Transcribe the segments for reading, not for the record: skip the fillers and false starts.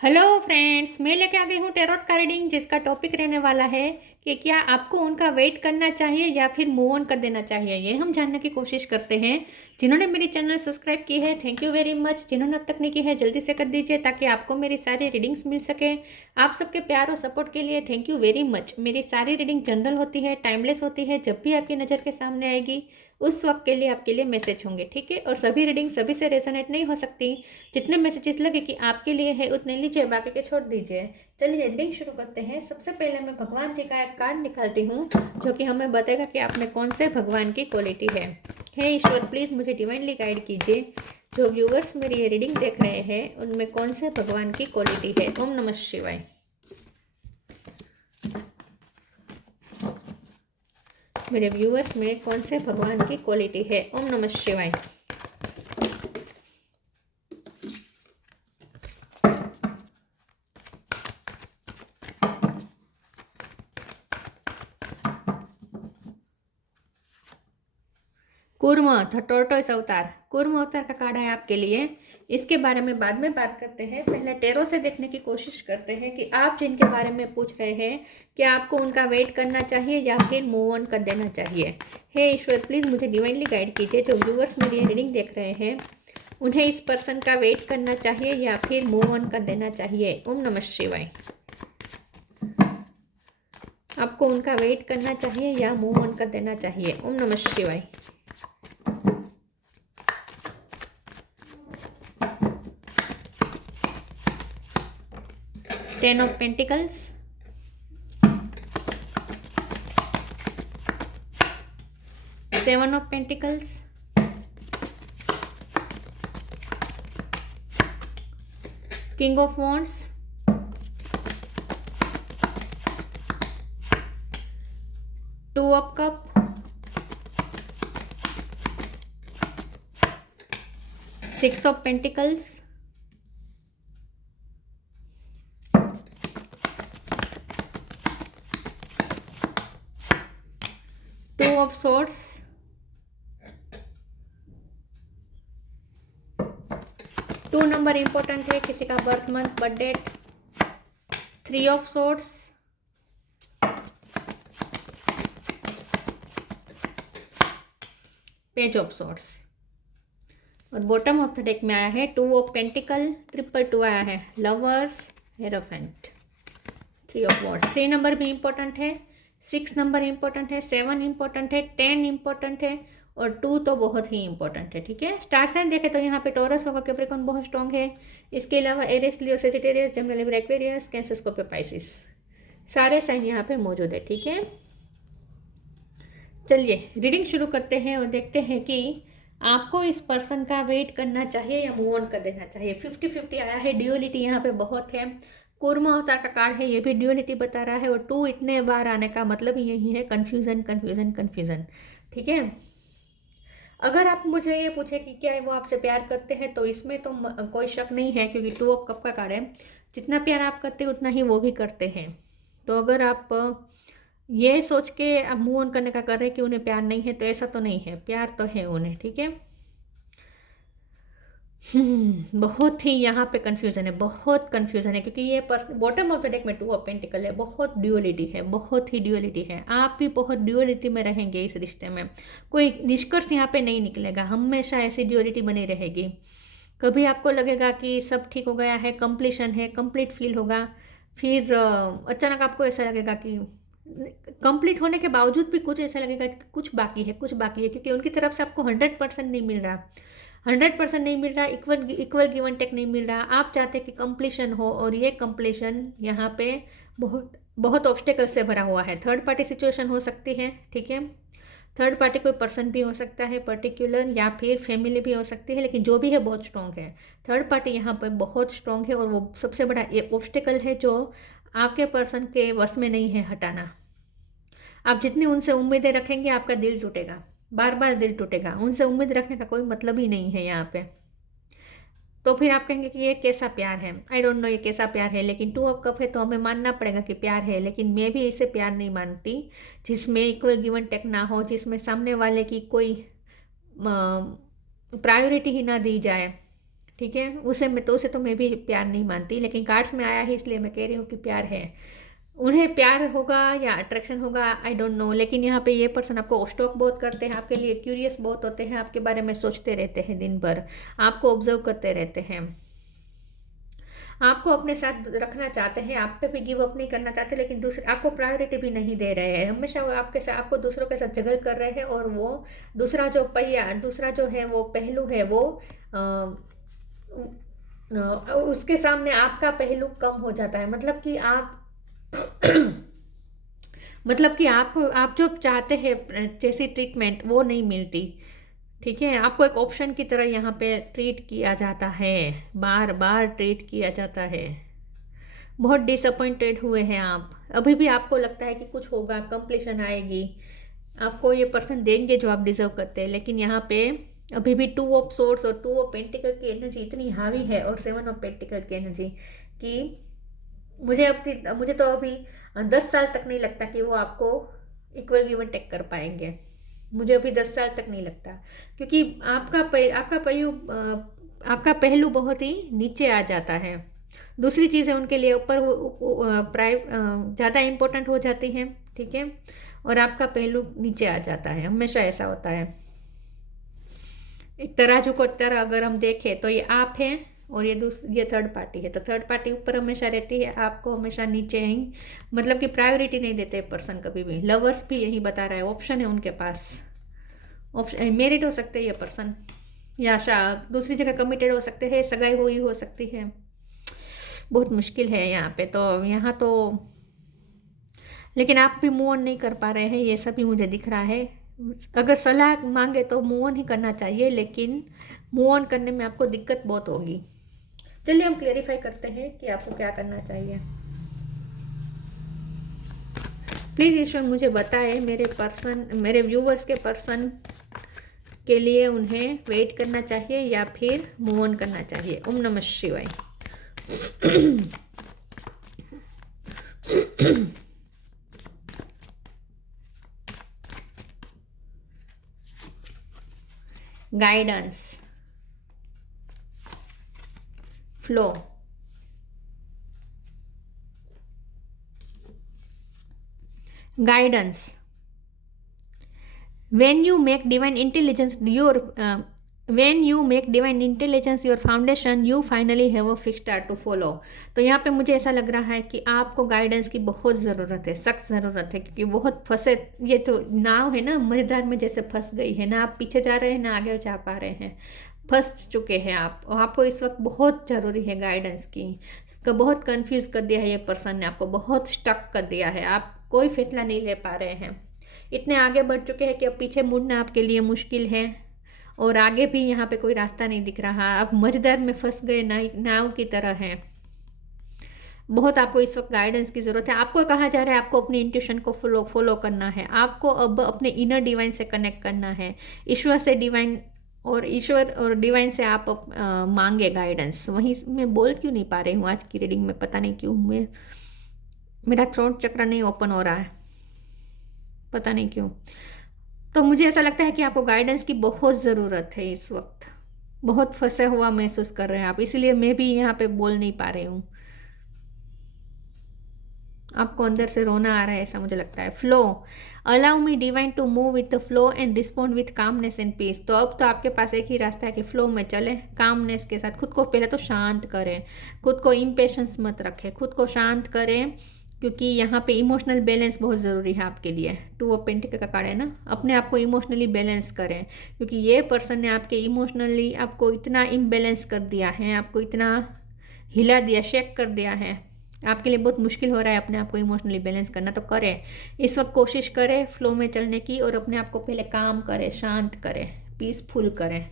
Hello friends, मैं लेके आ गई हूँ टैरोट का रीडिंग, जिसका टॉपिक रहने वाला है कि क्या आपको उनका वेट करना चाहिए या फिर मूव ऑन कर देना चाहिए। ये हम जानने की कोशिश करते हैं। जिन्होंने मेरी चैनल सब्सक्राइब की है, थैंक यू वेरी मच। जिन्होंने अब तक नहीं की है, जल्दी से कर दीजिए ताकि आपको मेरी सारी रीडिंग्स मिल सके। आप सबके प्यार और सपोर्ट के लिए थैंक यू वेरी मच। मेरी सारी रीडिंग जनरल होती है, टाइमलेस होती है। जब भी आपकी नज़र के सामने आएगी उस वक्त के लिए आपके लिए मैसेज होंगे, ठीक है। और सभी रीडिंग सभी से रेजोनेट नहीं हो सकती। जितने मैसेजेस लगे कि आपके लिए है उतने लीजिए, बाकी के छोड़ दीजिए। चलिए रीडिंग शुरू करते हैं। सबसे पहले मैं भगवान जी का एक कार्ड निकालती हूँ जो कि हमें बताएगा कि आप में कौन से भगवान की क्वालिटी है। हे ईश्वर, प्लीज़ मुझे डिवाइनली गाइड कीजिए। जो व्यूवर्स मेरी ये रीडिंग देख रहे हैं उनमें कौन से भगवान की क्वालिटी है। ओम नमः शिवाय। मेरे व्यूवर्स में कौन से भगवान की क्वालिटी है। ओम नमः शिवाय। कूर्म द टोर्टोइस अवतार, कूर्म अवतार का कार्ड है आपके लिए। इसके बारे में बाद में बात करते हैं। पहले टेरो से देखने की कोशिश करते हैं कि आप जिनके बारे में पूछ रहे हैं कि आपको उनका वेट करना चाहिए या फिर मूव ऑन कर देना चाहिए। हे ईश्वर, प्लीज़ मुझे डिवाइनली गाइड कीजिए। जो व्यूअर्स मेरी रीडिंग देख रहे हैं उन्हें इस पर्सन का वेट करना चाहिए या फिर मूव ऑन कर देना चाहिए। ओम नमः शिवाय। आपको उनका वेट करना चाहिए या मूव ऑन कर देना चाहिए। ओम नमः शिवाय। Ten of pentacles, seven of pentacles, king of wands, two of cup, six of pentacles, two of swords, two number important है, किसी का birth month birth date, three of swords, page of swords और bottom of the deck में आया है two of pentacle, triple two आया है, lovers, hierophant, three of wands. Three number भी इंपॉर्टेंट है, सिक्स नंबर इंपॉर्टेंट है, सेवन इंपॉर्टेंट है, टेन इंपॉर्टेंट है और टू तो बहुत ही इंपॉर्टेंट है, ठीक है। स्टार साइन देखें तो यहाँ पे टॉरस होगा, कैप्रिकॉर्न बहुत स्ट्रॉन्ग है। इसके अलावा Aries, Leo, Sagittarius, Gemini, Libra, Aquarius, Cancer, Scorpio, Pisces, सारे साइन यहाँ पे मौजूद है, ठीक है। चलिए रीडिंग शुरू करते हैं और देखते हैं कि आपको इस पर्सन का वेट करना चाहिए या मूव ऑन कर देना चाहिए। 50-50 आया है, ड्यूअलिटी यहाँ पे बहुत है। कूर्म अवतार का कार्ड है, ये भी ड्यूअलिटी बता रहा है और टू इतने बार आने का मतलब यही है, कन्फ्यूज़न कन्फ्यूज़न कन्फ्यूज़न, ठीक है। अगर आप मुझे ये पूछे कि क्या वो आपसे प्यार करते हैं तो इसमें तो कोई शक नहीं है, क्योंकि टू ऑफ कप का कार्ड है। जितना प्यार आप करते हैं उतना ही वो भी करते हैं। तो अगर आप ये सोच के आप मूव ऑन करने का कर रहे हैं कि उन्हें प्यार नहीं है, तो ऐसा तो नहीं है, प्यार तो है उन्हें, ठीक है। बहुत ही यहाँ पे कंफ्यूजन है, बहुत कंफ्यूजन है, क्योंकि ये बॉटम ऑफ द डेक में टू ऑफ पेंटिकल है, बहुत ड्यूअलिटी है, बहुत ही ड्यूअलिटी है। आप भी बहुत ड्यूअलिटी में रहेंगे इस रिश्ते में, कोई निष्कर्ष यहाँ पे नहीं निकलेगा, हमेशा ऐसी ड्यूअलिटी बनी रहेगी। कभी आपको लगेगा कि सब ठीक हो गया है, कंप्लीशन है, कंप्लीट फील होगा, फिर अचानक आपको ऐसा लगेगा कि कंप्लीट होने के बावजूद भी कुछ ऐसा लगेगा कि कुछ बाकी है, कुछ बाकी है, क्योंकि उनकी तरफ से आपको 100% नहीं मिल रहा, 100% नहीं मिल रहा, इक्वल इक्वल गिवन टेक नहीं मिल रहा। आप चाहते हैं कि कंप्लीशन हो और ये कंप्लीशन यहाँ पे बहुत बहुत ऑब्स्टेकल से भरा हुआ है। थर्ड पार्टी सिचुएशन हो सकती है, ठीक है। थर्ड पार्टी कोई पर्सन भी हो सकता है पर्टिकुलर, या फिर फैमिली भी हो सकती है, लेकिन जो भी है बहुत स्ट्रॉन्ग है। थर्ड पार्टी यहाँ पर बहुत स्ट्रॉन्ग है और वो सबसे बड़ा ऑब्स्टेकल है जो आपके पर्सन के वश में नहीं है हटाना। आप जितनी उनसे उम्मीदें रखेंगे आपका दिल टूटेगा, बार बार दिल टूटेगा। उनसे उम्मीद रखने का कोई मतलब ही नहीं है यहाँ पे। तो फिर आप कहेंगे कि ये कैसा प्यार है, आई डोंट नो ये कैसा प्यार है, लेकिन टू ऑफ कप है तो हमें मानना पड़ेगा कि प्यार है। लेकिन मैं भी इसे प्यार नहीं मानती जिसमें इक्वल गिवन टेक ना हो, जिसमें सामने वाले की कोई प्रायोरिटी ही ना दी जाए, ठीक है, उसे तो मैं भी प्यार नहीं मानती, लेकिन कार्ड्स में आया है इसलिए मैं कह रही हूँ कि प्यार है। उन्हें प्यार होगा या अट्रैक्शन होगा, आई डोंट नो, लेकिन यहाँ पे ये पर्सन आपको स्टॉक बहुत करते हैं, आपके लिए क्यूरियस बहुत होते हैं, आपके बारे में सोचते रहते हैं दिन भर, आपको ऑब्जर्व करते रहते हैं, आपको अपने साथ रखना चाहते हैं, आप पे भी गिव अप नहीं करना चाहते, लेकिन दूसरे आपको प्रायोरिटी भी नहीं दे रहे हैं, हमेशा वो आपके साथ, आपको दूसरों के साथ जगल कर रहे हैं, और वो दूसरा जो है वो पहलू है वो अ, उसके सामने आपका पहलू कम हो जाता है, मतलब कि आप मतलब कि आप जो चाहते हैं जैसी ट्रीटमेंट वो नहीं मिलती। ठीक है, आपको एक ऑप्शन की तरह यहाँ पे ट्रीट किया जाता है, बार बार ट्रीट किया जाता है। बहुत डिसअपॉइंटेड हुए हैं आप, अभी भी आपको लगता है कि कुछ होगा, कंप्लीशन आएगी, आपको ये पर्सन देंगे जो आप डिजर्व करते हैं, लेकिन यहाँ पे अभी भी 2 ऑफ सोर्ड्स और 2 ऑफ पेंटिकल की एनर्जी इतनी हावी है, और 7 ऑफ पेंटिकल की एनर्जी कि मुझे तो अभी 10 साल तक नहीं लगता कि वो आपको इक्वल गिव एंड टेक कर पाएंगे। मुझे अभी 10 साल तक नहीं लगता, क्योंकि आपका पहलू बहुत ही नीचे आ जाता है। दूसरी चीज़ है उनके लिए ऊपर ज़्यादा इम्पोर्टेंट हो जाती हैं। ठीक है, और आपका पहलू नीचे आ जाता है, हमेशा ऐसा होता है। एक तराजू को तरह अगर हम देखें तो ये आप हैं, और ये थर्ड पार्टी है, तो थर्ड पार्टी ऊपर हमेशा रहती है, आपको हमेशा नीचे ही, मतलब कि प्रायोरिटी नहीं देते पर्सन कभी भी। लवर्स भी यही बता रहा है, ऑप्शन है उनके पास, ऑप्शन मेरिड हो सकते हैं ये पर्सन, या दूसरी जगह कमिटेड हो सकते हैं, सगाई हुई हो सकती है। बहुत मुश्किल है यहाँ पे, तो यहाँ तो, लेकिन आप भी मूव ऑन नहीं कर पा रहे हैं, ये सभी मुझे दिख रहा है। अगर सलाह मांगे तो मूव ऑन ही करना चाहिए, लेकिन मूव ऑन करने में आपको दिक्कत बहुत होगी। चलिए हम क्लेरिफाई करते हैं कि आपको क्या करना चाहिए। प्लीज़ ईश्वर मुझे बताए मेरे व्यूवर्स के पर्सन के लिए उन्हें वेट करना चाहिए या फिर मूव ऑन करना चाहिए। ओम नमः शिवाय। Guidance, flow, guidance. When you make divine intelligence your foundation, you finally have a fixed star to follow. तो यहाँ पे मुझे ऐसा लग रहा है कि आपको गाइडेंस की बहुत ज़रूरत है, सख्त ज़रूरत है, क्योंकि बहुत फंसे, ये तो नाव है ना, मझधार में जैसे फंस गई है ना, आप पीछे जा रहे हैं ना आगे जा पा रहे हैं, फंस चुके हैं आप, और आपको इस वक्त बहुत ज़रूरी है गाइडेंस की। इसका बहुत कंफ्यूज कर दिया है ये पर्सन ने, आपको बहुत स्टक कर दिया है, आप कोई फैसला नहीं ले पा रहे हैं, इतने आगे बढ़ चुके हैं कि अब पीछे मुड़ना आपके लिए मुश्किल है, और आगे भी यहाँ पे कोई रास्ता नहीं दिख रहा, आप मझधार में फंस गए, नाव की तरह हैं। बहुत आपको इस वक्त गाइडेंस की ज़रूरत है। आपको कहा जा रहा है आपको अपनी इंट्यूशन को फॉलो करना है, आपको अब अपने इनर डिवाइन से कनेक्ट करना है, ईश्वर और डिवाइन से आप मांगे गाइडेंस। वहीं मैं बोल क्यों नहीं पा रही हूँ आज की रीडिंग में, पता नहीं क्यों, मेरा थ्रोट चक्र नहीं ओपन हो रहा है, पता नहीं क्यों। तो मुझे ऐसा लगता है कि आपको गाइडेंस की बहुत ज़रूरत है इस वक्त, बहुत फंसे हुआ महसूस कर रहे हैं आप, इसलिए मैं भी यहाँ पे बोल नहीं पा रही हूँ, आपको अंदर से रोना आ रहा है ऐसा मुझे लगता है। Flow, allow me divine to move with the flow and respond with calmness and peace. तो अब तो आपके पास एक ही रास्ता है कि फ्लो में चले, कामनेस के साथ खुद को पहले तो शांत करें, खुद को इम्पेशंस मत रखें, खुद को शांत करें, क्योंकि यहाँ पे इमोशनल बैलेंस बहुत ज़रूरी है आपके लिए। 2 ऑफ पेंटिकल का कार्ड है ना, अपने आप को इमोशनली बैलेंस करें, क्योंकि ये पर्सन ने आपके इमोशनली आपको इतना इम्बैलेंस कर दिया है, आपको इतना हिला दिया, शेक कर दिया है, आपके लिए बहुत मुश्किल हो रहा है अपने आप को इमोशनली बैलेंस करना। तो करें, इस वक्त कोशिश करें फ्लो में चलने की, और अपने आप को पहले काम करें, शांत करें, पीसफुल करें,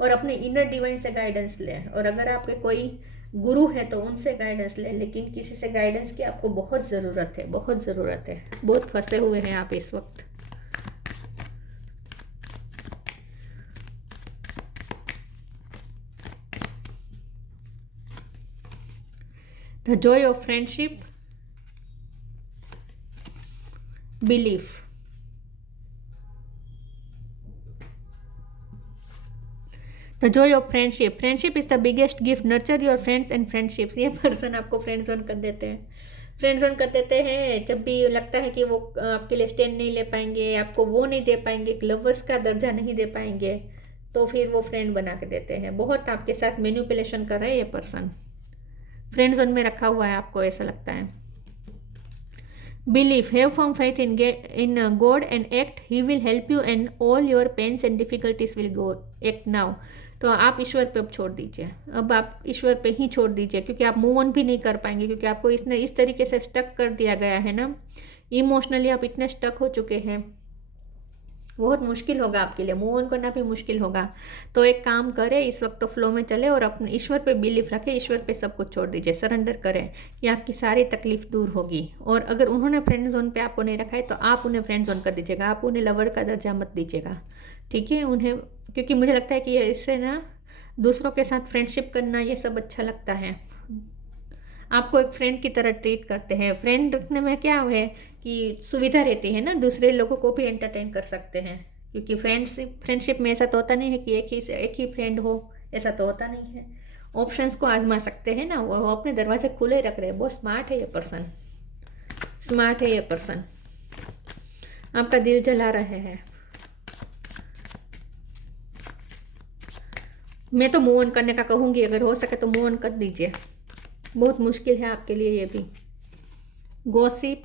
और अपने इनर डिवाइन से गाइडेंस लें, और अगर आपके कोई गुरु है तो उनसे गाइडेंस लें, लेकिन किसी से गाइडेंस की आपको बहुत ज़रूरत है, बहुत ज़रूरत है, बहुत फंसे हुए हैं आप इस वक्त। The Joy of friendship, belief. तो जो your friendship, friendship is the biggest gift, nurture your friends and friendships. ये पर्सन आपको फ्रेंड जोन कर देते हैं, फ्रेंड जोन कर देते हैं जब भी लगता है कि वो आपके लिए स्टैंड नहीं ले पाएंगे, आपको वो नहीं दे पाएंगे, लवर्स का दर्जा नहीं दे पाएंगे, तो फिर वो फ्रेंड बना के देते हैं। बहुत आपके साथ मैनिपुलेशन कर रहे हैं ये पर्सन, फ्रेंड जोन में रखा हुआ है आपको, ऐसा लगता है। Believe, have firm faith in God and act. He will help you and all your pains and difficulties will go. Act now. तो आप ईश्वर पे अब छोड़ दीजिए, अब आप ईश्वर पे ही छोड़ दीजिए, क्योंकि आप मूव ऑन भी नहीं कर पाएंगे, क्योंकि आपको इसने इस तरीके से स्टक कर दिया गया है ना, इमोशनली आप इतने स्टक हो चुके हैं, बहुत मुश्किल होगा आपके लिए, मूव ऑन करना भी मुश्किल होगा। तो एक काम करें, इस वक्त तो फ्लो में चले और अपने ईश्वर पे बिलीफ रखें, ईश्वर पे सब कुछ छोड़ दीजिए, सरेंडर करें कि आपकी सारी तकलीफ दूर होगी। और अगर उन्होंने फ्रेंड जोन पे आपको नहीं रखा है तो आप उन्हें फ्रेंड जोन कर दीजिएगा, आप उन्हें लवर का दर्जा मत दीजिएगा, ठीक है उन्हें, क्योंकि मुझे लगता है कि ये इससे ना दूसरों के साथ फ्रेंडशिप करना ये सब अच्छा लगता है, आपको एक फ्रेंड की तरह ट्रीट करते हैं। फ्रेंड रखने में क्या है कि सुविधा रहती है ना, दूसरे लोगों को भी एंटरटेन कर सकते हैं, क्योंकि फ्रेंडशिप में ऐसा तो होता नहीं है कि एक ही फ्रेंड हो, ऐसा तो होता नहीं है, ऑप्शंस को आजमा सकते हैं ना, वो अपने दरवाजे खुले रख रहे हैं। बहुत स्मार्ट है ये पर्सन, स्मार्ट है ये पर्सन, आपका दिल जला रहे हैं। मैं तो मूव ऑन करने का कहूँगी, अगर हो सके तो मूव ऑन कर दीजिए, बहुत मुश्किल है आपके लिए ये भी। गॉसिप,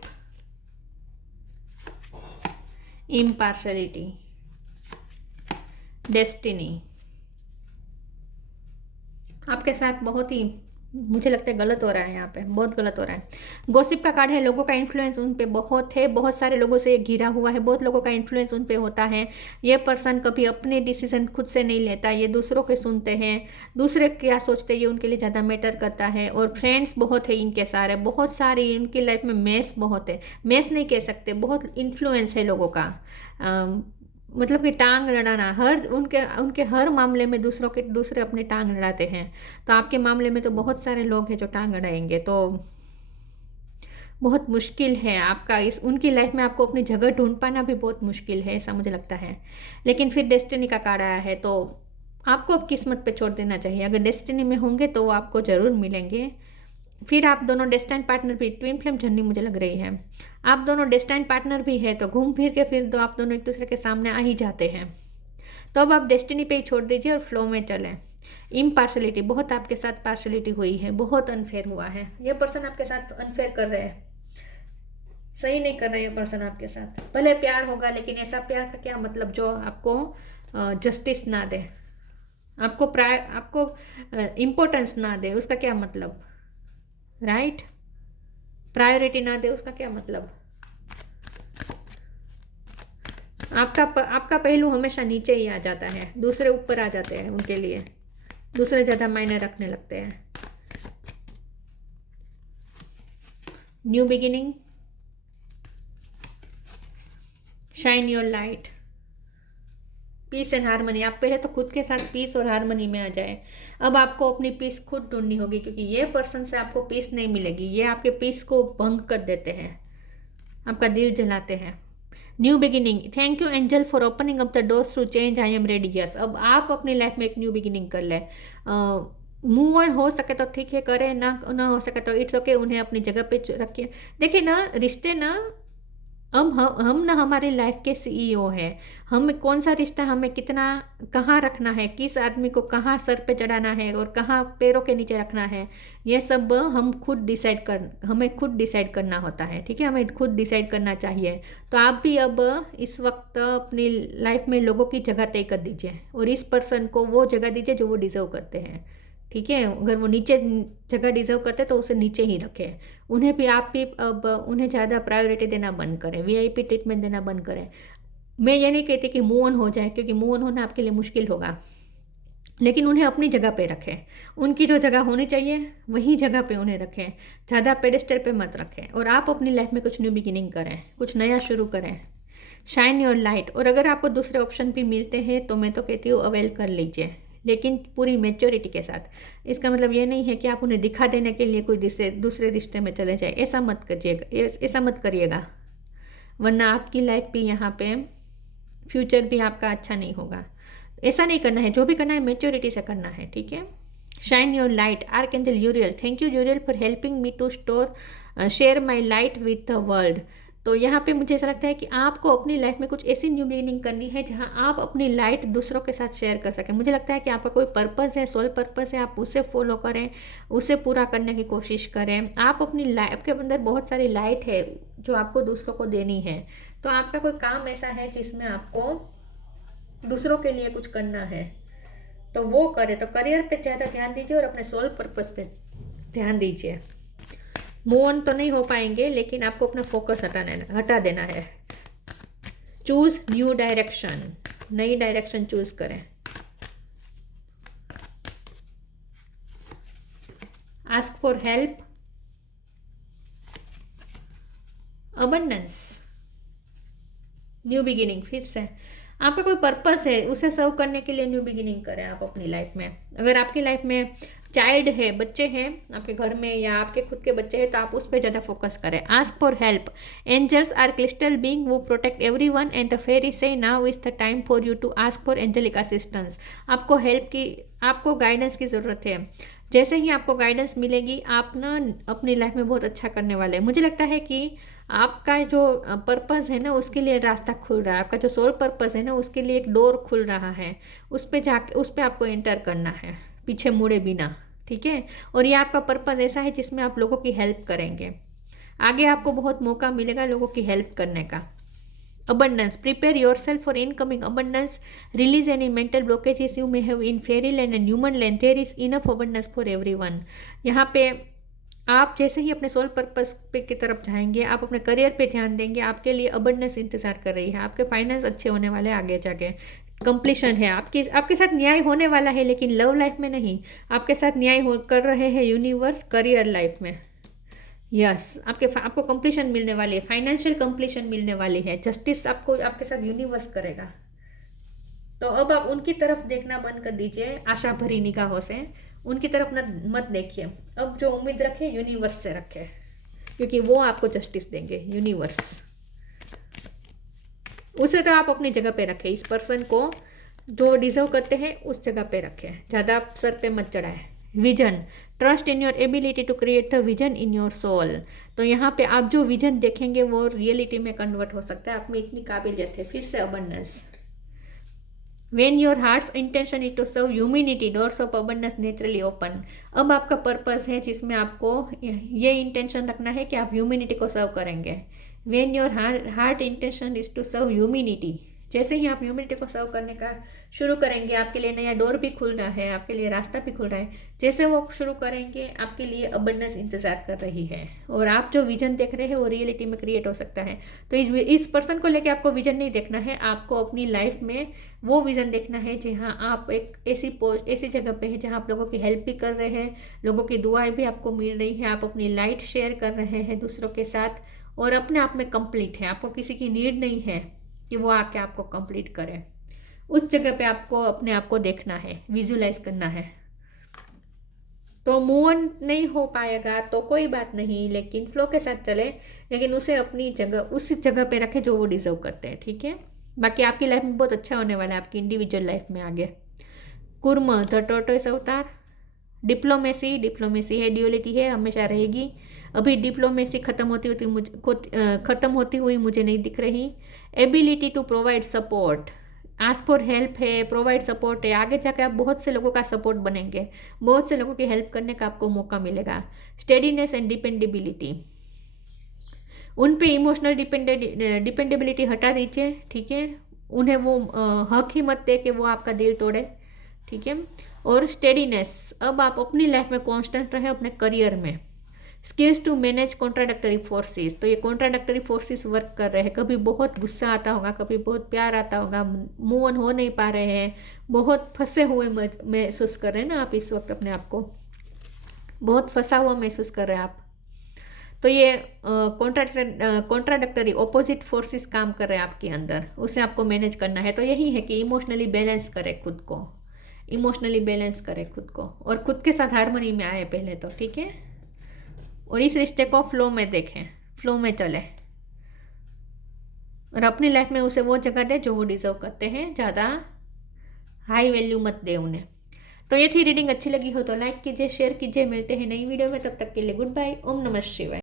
इम्पार्शलिटी, डेस्टिनी, आपके साथ बहुत ही मुझे लगता है गलत हो रहा है, यहाँ पे बहुत गलत हो रहा है। गॉसिप का कार्ड है, लोगों का इन्फ्लुएंस उन पे बहुत है, बहुत सारे लोगों से घिरा हुआ है, बहुत लोगों का इन्फ्लुएंस उन पे होता है। ये पर्सन कभी अपने डिसीजन खुद से नहीं लेता, ये दूसरों के सुनते हैं, दूसरे क्या सोचते हैं ये उनके लिए ज़्यादा मैटर करता है। और फ्रेंड्स बहुत है इनके सारे, बहुत सारी इनकी लाइफ में मेस बहुत है, मेस नहीं कह सकते, बहुत इन्फ्लुएंस है लोगों का, मतलब कि टांग लड़ाना, हर उनके हर मामले में दूसरे अपने टांग लड़ाते हैं। तो आपके मामले में तो बहुत सारे लोग हैं जो टांग लड़ाएंगे, तो बहुत मुश्किल है आपका उनकी लाइफ में, आपको अपनी जगह ढूंढ पाना भी बहुत मुश्किल है, ऐसा मुझे लगता है। लेकिन फिर डेस्टिनी का कार्ड आया है, तो आपको अब किस्मत पे छोड़ देना चाहिए, अगर डेस्टिनी में होंगे तो वो आपको ज़रूर मिलेंगे। फिर आप दोनों डेस्टाइन पार्टनर भी, ट्विन फ्लेम जर्नी मुझे लग रही है, आप दोनों डेस्टाइन पार्टनर भी है, तो घूम फिर के फिर आप दोनों एक दूसरे के सामने आ ही जाते हैं। तो अब आप डेस्टिनी पे ही छोड़ दीजिए और फ्लो में चलें। इम्पार्शलिटी, बहुत आपके साथ पार्शलिटी हुई है, बहुत अनफेयर हुआ है, ये पर्सन आपके साथ अनफेयर कर रहे हैं, सही नहीं कर रहे हैं पर्सन आपके साथ। भले प्यार होगा, लेकिन ऐसा प्यार का क्या मतलब जो आपको जस्टिस ना दे, आपको इम्पोर्टेंस ना दे, उसका क्या मतलब, राइट? प्रायोरिटी ना दे, उसका क्या मतलब। आपका पहलू हमेशा नीचे ही आ जाता है, दूसरे ऊपर आ जाते हैं, उनके लिए दूसरे ज़्यादा मायने रखने लगते हैं। New beginning, shine your light, peace and harmony. आप पहले तो खुद के साथ पीस और हारमनी में आ जाए, अब आपको अपनी पीस खुद ढूंढनी होगी, क्योंकि ये पर्सन से आपको पीस नहीं मिलेगी, ये आपके पीस को भंग कर देते हैं, आपका दिल जलाते हैं। New beginning, thank you angel for opening up the doors through change, I am ready. Yes, अब आप अपनी लाइफ में एक न्यू बिगिनिंग कर लें। मूव ऑन हो सके तो ठीक है करें, ना हो सके तो इट्स ओके, उन्हें अपनी जगह पे रखिए। देखिए ना, रिश्ते ना, अब हम ना हमारी लाइफ के सीईओ हैं, हम कौन सा रिश्ता हमें कितना कहाँ रखना है, किस आदमी को कहाँ सर पे चढ़ाना है और कहाँ पैरों के नीचे रखना है, ये सब हमें खुद डिसाइड करना होता है, ठीक है, हमें खुद डिसाइड करना चाहिए। तो आप भी अब इस वक्त अपनी लाइफ में लोगों की जगह तय कर दीजिए और इस पर्सन को वो जगह दीजिए जो वो डिजर्व करते हैं, ठीक है। अगर वो नीचे जगह डिजर्व करते तो उसे नीचे ही रखें, उन्हें भी आप भी अब उन्हें ज़्यादा प्रायोरिटी देना बंद करें, वीआईपी ट्रीटमेंट देना बंद करें। मैं ये नहीं कहती कि मूव ऑन हो जाए, क्योंकि मूव ऑन होना आपके लिए मुश्किल होगा, लेकिन उन्हें अपनी जगह पे रखें, उनकी जो जगह होनी चाहिए वही जगह पे उन्हें रखें, ज़्यादा पेडेस्टल पे मत रखें। और आप अपनी लाइफ में कुछ न्यू बिगिनिंग करें, कुछ नया शुरू करें, शाइन योर लाइट। और अगर आपको दूसरे ऑप्शन भी मिलते हैं तो मैं तो कहती हूँ अवेल कर लीजिए, लेकिन पूरी मेच्योरिटी के साथ। इसका मतलब ये नहीं है कि आप उन्हें दिखा देने के लिए कोई दूसरे रिश्ते में चले जाए, ऐसा मत करिएगा, वरना आपकी लाइफ भी यहाँ पे फ्यूचर भी आपका अच्छा नहीं होगा। ऐसा नहीं करना है, जो भी करना है मेच्योरिटी से करना है, ठीक है। Shine your light, archangel Uriel, thank you Uriel for helping me to share my light with the world. तो यहाँ पे मुझे ऐसा लगता है कि आपको अपनी लाइफ में कुछ ऐसी न्यू बिगिनिंग करनी है जहाँ आप अपनी लाइट दूसरों के साथ शेयर कर सकें। मुझे लगता है कि आपका कोई पर्पस है, सोल पर्पस है, आप उसे फॉलो करें, उसे पूरा करने की कोशिश करें। आप अपनी लाइफ के अंदर बहुत सारी लाइट है जो आपको दूसरों को देनी है। तो आपका कोई काम ऐसा है जिसमें आपको दूसरों के लिए कुछ करना है, तो वो करें। तो करियर पे ज़्यादा ध्यान दीजिए और अपने सोल पर्पस पे ध्यान दीजिए। मूव ऑन तो नहीं हो पाएंगे, लेकिन आपको अपना फोकस हटा देना है। चूज न्यू डायरेक्शन, नई डायरेक्शन चूज करें। Ask for help, abundance, new beginning. फिर से आपका कोई पर्पस है, उसे सर्व करने के लिए न्यू बिगिनिंग करें आप अपनी लाइफ में। अगर आपकी लाइफ में चाइल्ड है, बच्चे हैं आपके घर में या आपके खुद के बच्चे हैं, तो आप उस पर ज़्यादा फोकस करें। Ask for help, angels are crystal beings वो protect everyone and the fairy say now is the time for you to ask for angelic assistance. आपको हेल्प की, आपको गाइडेंस की ज़रूरत है। जैसे ही आपको गाइडेंस मिलेगी, आप ना अपनी लाइफ में बहुत अच्छा करने वाले हैं। मुझे लगता है कि आपका जो पर्पस है ना, उसके लिए रास्ता खुल रहा है। आपका जो सोल पर्पस है ना, उसके लिए एक डोर खुल रहा है। उस पर जाके उस पर आपको एंटर करना है, पीछे मुड़े बिना, ठीक है। और ये आपका पर्पस ऐसा है जिसमें आप लोगों की हेल्प करेंगे। आगे आपको बहुत मौका मिलेगा लोगों की हेल्प करने का। abundance, prepare yourself for incoming abundance, release any mental blockages you may have in fairyland and human land, there is enough abundance for everyone। यहाँ पे आप जैसे ही अपने सोल पर्पस पे की तरफ जाएंगे, आप अपने करियर पे ध्यान देंगे, आपके लिए अबंडेंस इंतजार कर रही है। आपके फाइनेंस अच्छे होने वाले हैं, आगे जाके कंप्लीशन है आपके साथ न्याय होने वाला है, लेकिन लव लाइफ में नहीं। आपके साथ न्याय कर रहे हैं यूनिवर्स करियर लाइफ में। यस, आपको कंप्लीशन मिलने वाली है, फाइनेंशियल कंप्लीशन मिलने वाली है, जस्टिस आपको आपके साथ यूनिवर्स करेगा। तो अब आप उनकी तरफ देखना बंद कर दीजिए आशा भरी निगाहों से, उनकी तरफ मत देखिए। अब जो उम्मीद रखे यूनिवर्स से रखे, क्योंकि वो आपको जस्टिस देंगे, यूनिवर्स। उसे तो आप अपनी जगह पे रखें, इस पर्सन को जो डिजर्व करते हैं उस जगह पे रखें, ज़्यादा सर पे मत चढ़ाए। Vision, trust in your ability to create the vision in your soul. तो यहाँ पे आप जो विजन देखेंगे वो रियलिटी में कन्वर्ट हो सकता है। आप में इतनी काबिलियत है। फिर से abundance, when your heart's intention is to serve humanity, doors of abundance naturally open. अब आपका पर्पस है जिसमें आपको ये इंटेंशन रखना है कि आप ह्यूमिनिटी को सर्व करेंगे। When your heart intention is to serve humanity, जैसे ही आप ह्यूमिनिटी को सर्व करने का शुरू करेंगे, आपके लिए नया डोर भी खुल रहा है, आपके लिए रास्ता भी खुल रहा है। जैसे वो शुरू करेंगे, आपके लिए अबंडेंस इंतजार कर रही है, और आप जो विजन देख रहे हैं वो रियलिटी में क्रिएट हो सकता है। तो इस पर्सन को लेके आपको विजन नहीं देखना है, आपको अपनी लाइफ में वो विजन देखना है जहाँ आप एक ऐसी जगह पे है जहाँ आप लोगों की हेल्प भी कर रहे हैं, लोगों की दुआएं भी आपको मिल रही है, आप अपनी लाइट शेयर कर रहे हैं दूसरों के साथ, और अपने आप में कंप्लीट है। आपको किसी की नीड नहीं है कि वो आके आपको कंप्लीट करे। उस जगह पे आपको अपने आप को देखना है, विजुलाइज करना है। तो मूव ऑन नहीं हो पाएगा तो कोई बात नहीं, लेकिन फ्लो के साथ चले, लेकिन उसे अपनी जगह उस जगह पे रखे जो वो डिजर्व करते हैं, ठीक है। बाकी आपकी लाइफ में बहुत अच्छा होने वाला है, आपकी इंडिविजुअल लाइफ में आगे। कुर्म, द टॉर्टोइस अवतार, डिप्लोमेसी है, ड्यूअलिटी है, हमेशा रहेगी। अभी डिप्लोमेसी खत्म होती हुई मुझे नहीं दिख रही। Ability to provide support, ask for help है, प्रोवाइड सपोर्ट है। आगे जाकर आप बहुत से लोगों का सपोर्ट बनेंगे, बहुत से लोगों की हेल्प करने का आपको मौका मिलेगा। स्टेडीनेस एंड डिपेंडेबिलिटी, उन पे इमोशनल डिपेंडेबिलिटी हटा दीजिए, ठीक है। उन्हें वो हक ही मत दे कि वो आपका दिल तोड़े, ठीक है। और स्टेडीनेस, अब आप अपनी लाइफ में कांस्टेंट रहे अपने करियर में। स्किल्स टू मैनेज कॉन्ट्राडक्टरी फोर्सेस, तो ये कॉन्ट्राडक्टरी फोर्सेस वर्क कर रहे हैं। कभी बहुत गुस्सा आता होगा, कभी बहुत प्यार आता होगा, मूव ऑन हो नहीं पा रहे हैं, बहुत फंसे हुए महसूस कर रहे हैं ना आप इस वक्त, अपने आप को बहुत फंसा हुआ महसूस कर रहे हैं आप। तो ये कॉन्ट्राडक्टरी ऑपोजिट फोर्सेस काम कर रहे हैं आपके अंदर, उसे आपको मैनेज करना है। तो यही है कि इमोशनली बैलेंस करें खुद को, इमोशनली बैलेंस करें खुद को, और खुद के साथ हारमोनी में आए पहले तो, ठीक है। और इस रिश्ते को फ्लो में देखें, फ्लो में चले, और अपनी लाइफ में उसे वो जगह दे जो वो डिजर्व करते हैं, ज़्यादा हाई वैल्यू मत दे उन्हें। तो ये थी रीडिंग, अच्छी लगी हो तो लाइक कीजिए, शेयर कीजिए। मिलते हैं नई वीडियो में, तब तक के लिए गुड बाय। ओम नमः शिवाय।